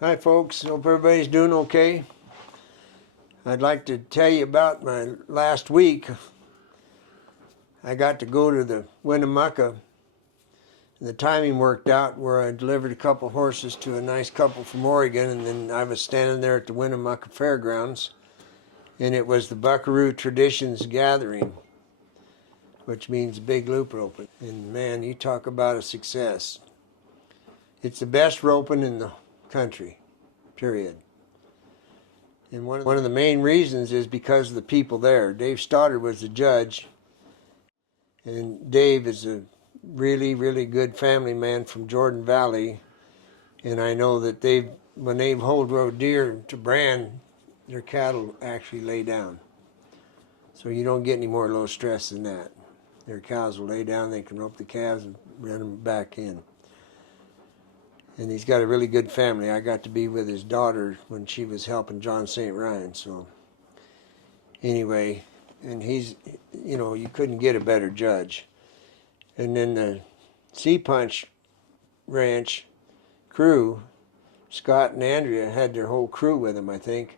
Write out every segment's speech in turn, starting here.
Hi folks, hope everybody's doing okay. I'd like to tell you about my last week. I got to go to the Winnemucca. The timing worked out where I delivered a couple horses to a nice couple from Oregon, and then I was standing there at the Winnemucca Fairgrounds, and it was the Buckaroo Traditions Gathering, which means big loop roping. And man, you talk about a success. It's the best roping in the country, period. And one of the main reasons is because of the people there. Dave Stoddard was the judge, and Dave is a really, really good family man from Jordan Valley. And I know that when they hold road deer to brand, their cattle actually lay down. So you don't get any more low stress than that. Their cows will lay down, they can rope the calves and run them back in. And he's got a really good family. I got to be with his daughter when she was helping John St. Ryan. So anyway, and he's, you couldn't get a better judge. And then the Sea Punch Ranch crew, Scott and Andrea had their whole crew with them, I think.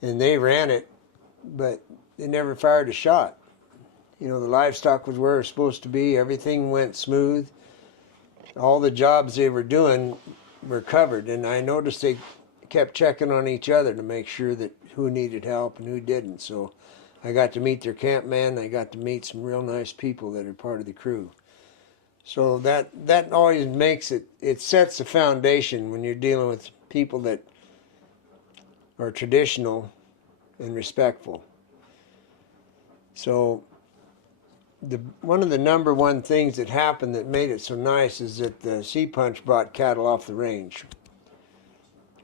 And they ran it, but they never fired a shot. The livestock was where it was supposed to be. Everything went smooth. All the jobs they were doing were covered, and I noticed they kept checking on each other to make sure that who needed help and who didn't. So I got to meet their camp man. I got to meet some real nice people that are part of the crew. So that always makes it sets the foundation when you're dealing with people that are traditional and respectful. So one of the number one things that happened that made it so nice is that the Sea Punch brought cattle off the range.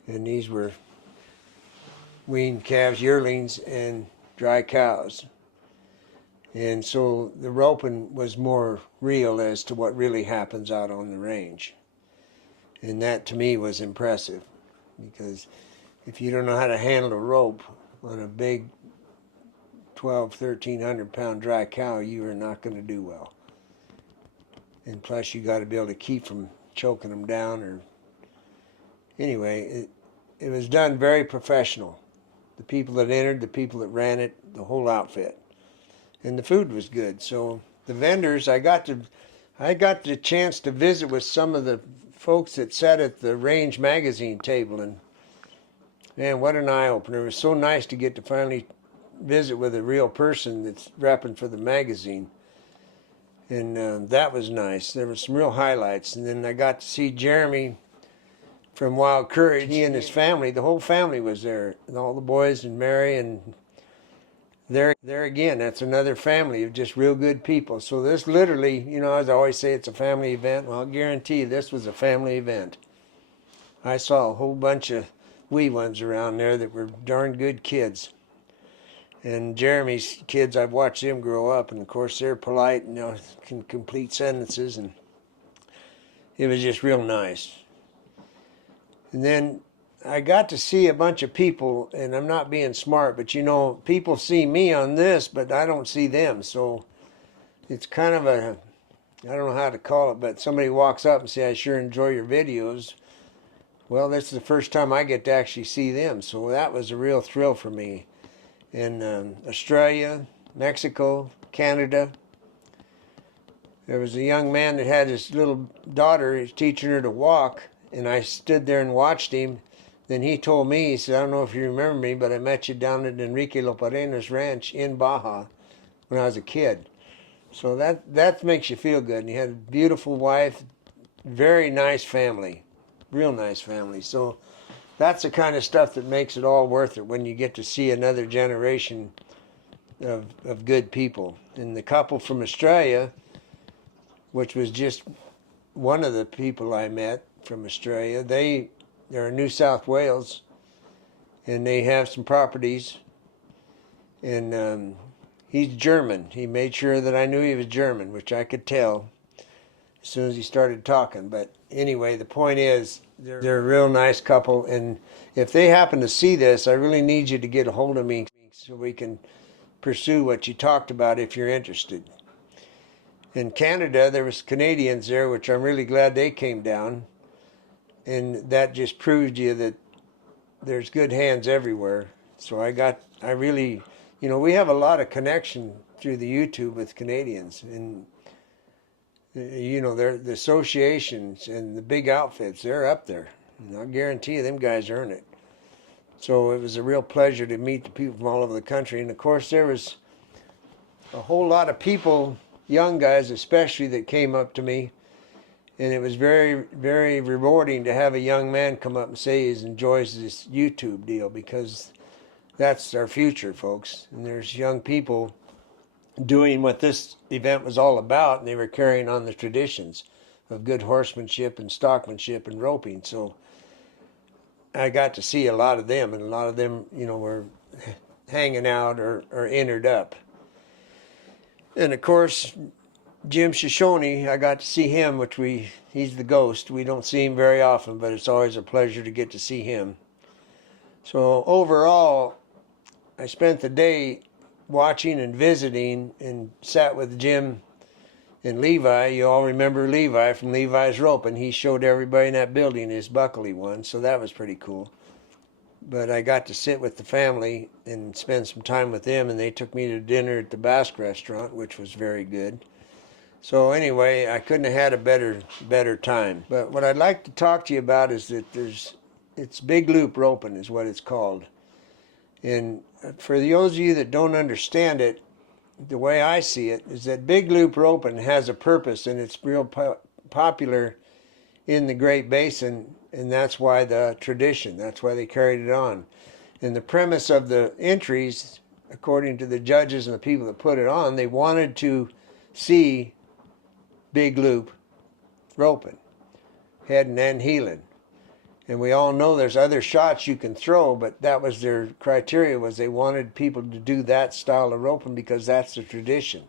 And these were weaned calves, yearlings, and dry cows. And so the roping was more real as to what really happens out on the range. And that to me was impressive, because if you don't know how to handle a rope on a big 1,300 pound dry cow, you are not going to do well. And plus you got to be able to keep from choking them down. Or anyway, it was done very professional. The people that entered, the people that ran it, the whole outfit. And the food was good. So the vendors, I got the chance to visit with some of the folks that sat at the Range magazine table, and man, what an eye-opener. It was so nice to get to finally visit with a real person that's repping for the magazine. And that was nice. There were some real highlights. And then I got to see Jeremy from Wild Courage. He and his family, the whole family was there, and all the boys and Mary, and there again, that's another family of just real good people. So this literally, as I always say, it's a family event. Well, I'll guarantee you this was a family event. I saw a whole bunch of wee ones around there that were darn good kids. And Jeremy's kids, I've watched them grow up, and of course they're polite and can complete sentences, and it was just real nice. And then I got to see a bunch of people, and I'm not being smart, but people see me on this, but I don't see them. So it's kind of I don't know how to call it, but somebody walks up and says, "I sure enjoy your videos." Well, that's the first time I get to actually see them, so that was a real thrill for me. In Australia, Mexico, Canada, there was a young man that had his little daughter. He's teaching her to walk, and I stood there and watched him. Then he told me, he said, "I don't know if you remember me, but I met you down at Enrique Loparena's ranch in Baja when I was a kid." So that makes you feel good. And he had a beautiful wife, very nice family, real nice family. So that's the kind of stuff that makes it all worth it when you get to see another generation of good people. And the couple from Australia, which was just one of the people I met from Australia, they're in New South Wales, and they have some properties. And he's German. He made sure that I knew he was German, which I could tell as soon as he started talking. But anyway, the point is, they're a real nice couple, and if they happen to see this, I really need you to get a hold of me so we can pursue what you talked about if you're interested. In Canada, there was Canadians there, which I'm really glad they came down. and that just proves to you that there's good hands everywhere. So I really, we have a lot of connection through the YouTube with Canadians, and they're the associations and the big outfits, they're up there. And I guarantee you them guys earn it. So it was a real pleasure to meet the people from all over the country. And of course there was a whole lot of people, young guys especially, that came up to me. And it was very, very rewarding to have a young man come up and say he enjoys this YouTube deal, because that's our future, folks. And there's young people doing what this event was all about, and they were carrying on the traditions of good horsemanship and stockmanship and roping. So I got to see a lot of them, and a lot of them, were hanging out or entered up. And of course, Jim Shoshone, I got to see him, he's the ghost. We don't see him very often, but it's always a pleasure to get to see him. So overall, I spent the day watching and visiting, and sat with Jim and Levi. You all remember Levi from Levi's Roping. He showed everybody in that building his buckle he won, so that was pretty cool. But I got to sit with the family and spend some time with them, and they took me to dinner at the Basque restaurant, which was very good. So anyway, I couldn't have had a better time. But what I'd like to talk to you about is that it's big loop roping is what it's called. And for those of you that don't understand it, the way I see it is that big loop roping has a purpose, and it's real popular in the Great Basin, and that's why the tradition, that's why they carried it on. And the premise of the entries, according to the judges and the people that put it on, they wanted to see big loop roping, heading and heeling. And we all know there's other shots you can throw, but that was their criteria, was they wanted people to do that style of roping because that's the tradition.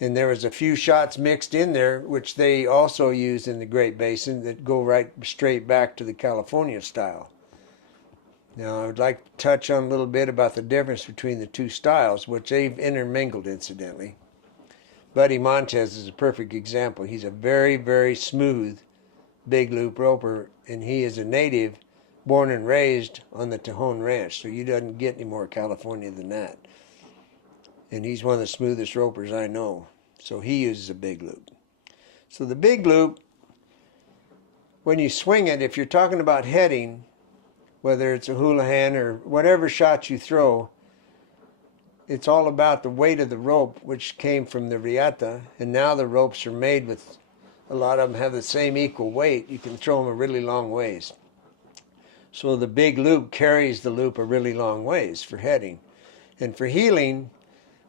And there was a few shots mixed in there, which they also use in the Great Basin, that go right straight back to the California style. Now, I would like to touch on a little bit about the difference between the two styles, which they've intermingled, incidentally. Buddy Montez is a perfect example. He's a very, very smooth big loop roper, and he is a native, born and raised on the Tejon Ranch, so you doesn't get any more California than that. And he's one of the smoothest ropers I know, so he uses a big loop. So the big loop, when you swing it, if you're talking about heading, whether it's a houlihan or whatever shot you throw, it's all about the weight of the rope, which came from the riata, and now the ropes are made with, a lot of them have the same equal weight. You can throw them a really long ways. So the big loop carries the loop a really long ways for heading. And for heeling,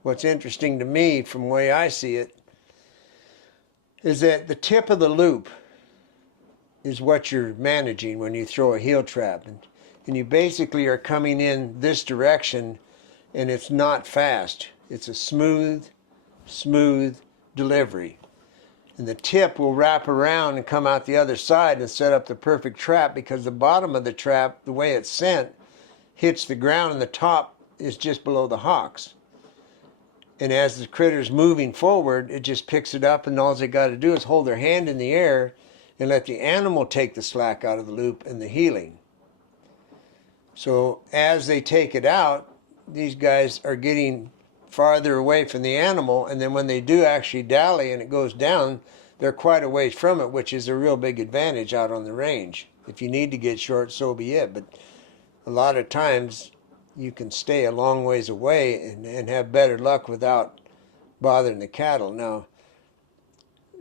what's interesting to me from the way I see it is that the tip of the loop is what you're managing when you throw a heel trap. And you basically are coming in this direction, and it's not fast. It's a smooth delivery. And the tip will wrap around and come out the other side and set up the perfect trap, because the bottom of the trap, the way it's sent, hits the ground and the top is just below the hocks. And as the critter's moving forward, it just picks it up, and all they got to do is hold their hand in the air and let the animal take the slack out of the loop and the heeling. So as they take it out, these guys are getting farther away from the animal, and then when they do actually dally and it goes down, they're quite a ways from it, which is a real big advantage out on the range. If you need to get short, so be it, but a lot of times you can stay a long ways away and have better luck without bothering the cattle. Now,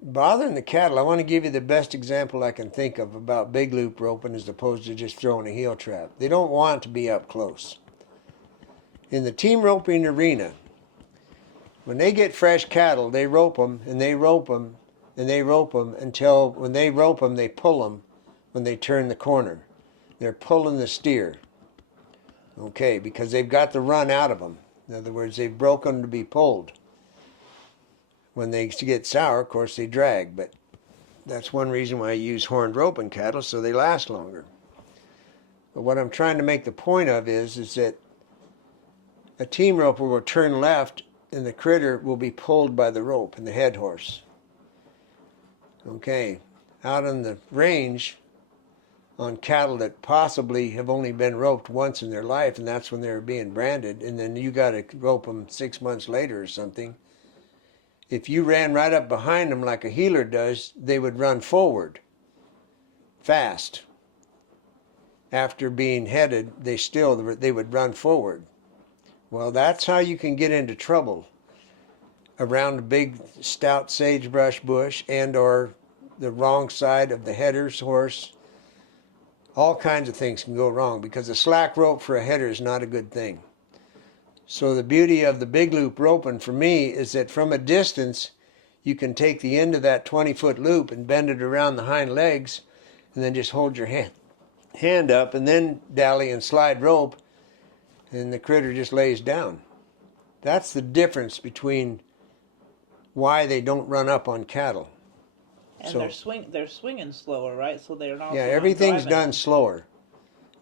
bothering the cattle, I want to give you the best example I can think of about big loop roping as opposed to just throwing a heel trap. They don't want to be up close. In the team roping arena, when they get fresh cattle, they rope them, and they rope them, and they rope them until when they rope them, they pull them when they turn the corner. They're pulling the steer. Okay, because they've got the run out of them. In other words, they've broken to be pulled. When they get sour, of course, they drag, but that's one reason why I use horned roping cattle, so they last longer. But what I'm trying to make the point of is that a team roper will turn left, and the critter will be pulled by the rope and the head horse. Okay, out on the range, on cattle that possibly have only been roped once in their life, and that's when they were being branded, and then you got to rope them 6 months later or something. If you ran right up behind them like a heeler does, they would run forward fast. After being headed, they would run forward. Well, that's how you can get into trouble around a big stout sagebrush bush and or the wrong side of the header's horse. All kinds of things can go wrong because a slack rope for a header is not a good thing. So the beauty of the big loop roping for me is that from a distance you can take the end of that 20-foot loop and bend it around the hind legs and then just hold your hand up and then dally and slide rope and the critter just lays down. That's the difference between why they don't run up on cattle. And so, they're swinging slower, right? So they're not. Yeah, everything's done slower.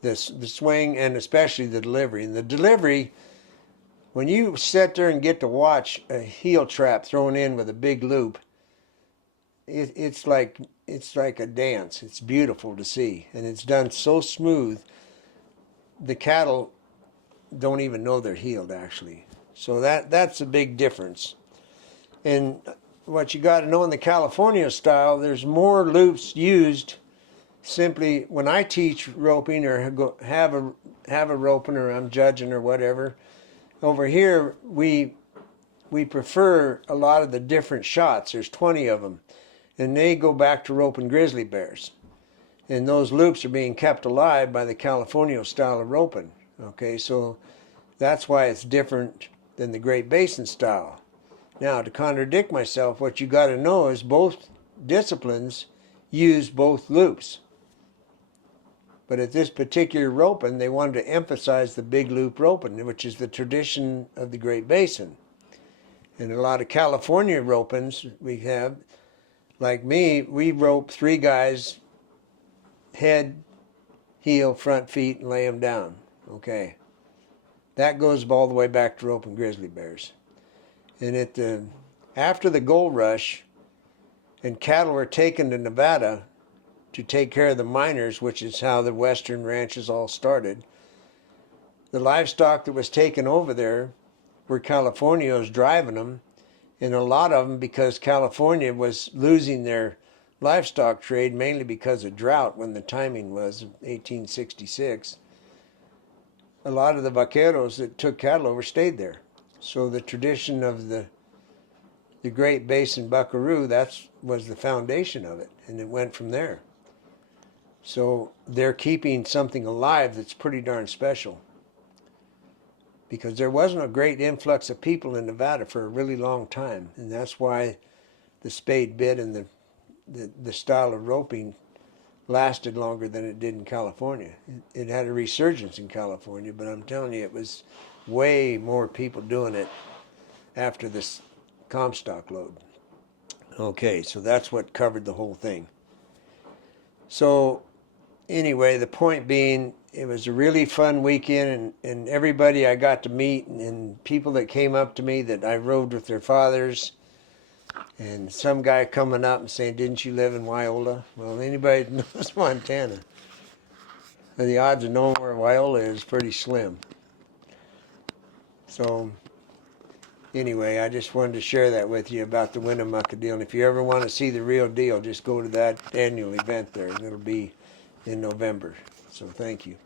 The swing and especially the delivery. And the delivery, when you sit there and get to watch a heel trap thrown in with a big loop, it's like a dance. It's beautiful to see, and it's done so smooth. The cattle don't even know they're heeled actually. So that's a big difference. And what you got to know in the California style, there's more loops used. Simply when I teach roping or have a roping or I'm judging or whatever, over here we prefer a lot of the different shots. There's 20 of them, and they go back to roping grizzly bears. And those loops are being kept alive by the California style of roping. Okay, so that's why it's different than the Great Basin style. Now, to contradict myself, what you got to know is both disciplines use both loops. But at this particular roping, they wanted to emphasize the big loop roping, which is the tradition of the Great Basin. And a lot of California ropings we have, like me, we rope 3 guys, head, heel, front feet, and lay them down. Okay. That goes all the way back to roping grizzly bears. And after the gold rush, and cattle were taken to Nevada to take care of the miners, which is how the western ranches all started, the livestock that was taken over there were Californios driving them, and a lot of them, because California was losing their livestock trade mainly because of drought when the timing was 1866, a lot of the vaqueros that took cattle over stayed there. So the tradition of the Great Basin Buckaroo, that was the foundation of it, and it went from there. So they're keeping something alive that's pretty darn special, because there wasn't a great influx of people in Nevada for a really long time, and that's why the spade bit and the style of roping lasted longer than it did in California. It had a resurgence in California, but I'm telling you, it was way more people doing it after this Comstock load. Okay, so that's what covered the whole thing. So anyway, the point being, it was a really fun weekend, and everybody I got to meet, and people that came up to me that I rode with their fathers, and some guy coming up and saying, "Didn't you live in Wyola?" Well, anybody that knows Montana, the odds of knowing where Wyola is pretty slim. So anyway, I just wanted to share that with you about the Winnemucca deal. And if you ever want to see the real deal, just go to that annual event there, and it'll be in November. So thank you.